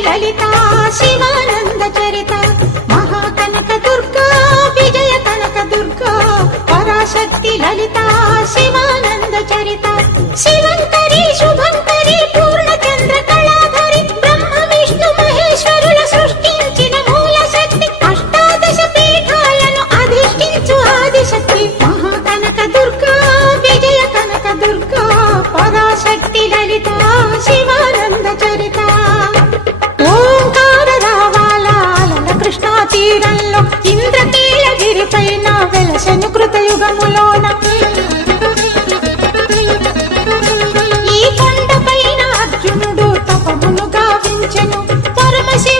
లలిత శివానంద చరిత మహాకనక దుర్గా విజయ కనక దుర్గా పరాశక్తి లలిత శివానంద చరిత శివంకరి శుభంకరి పూర్ణచంద్ర కళాధరి బ్రహ్మ విష్ణు మహేశ్వరుల సృష్టించిన మూల శక్తి అష్టాదశ పీఠాలను అధిష్ఠించు ఆదిశక్తి మహాకనక దుర్గా విజయ కనక దుర్గా పరాశక్తి లలిత శివానంద చరిత ఓంకార రావాల కృష్ణా తీరంలో ఇంద్రకీలగిరి పైన వెలసెను కృతయుగములోన ఈ కొండ పైన అర్జునుడు తపమును గావించెను పరమశివు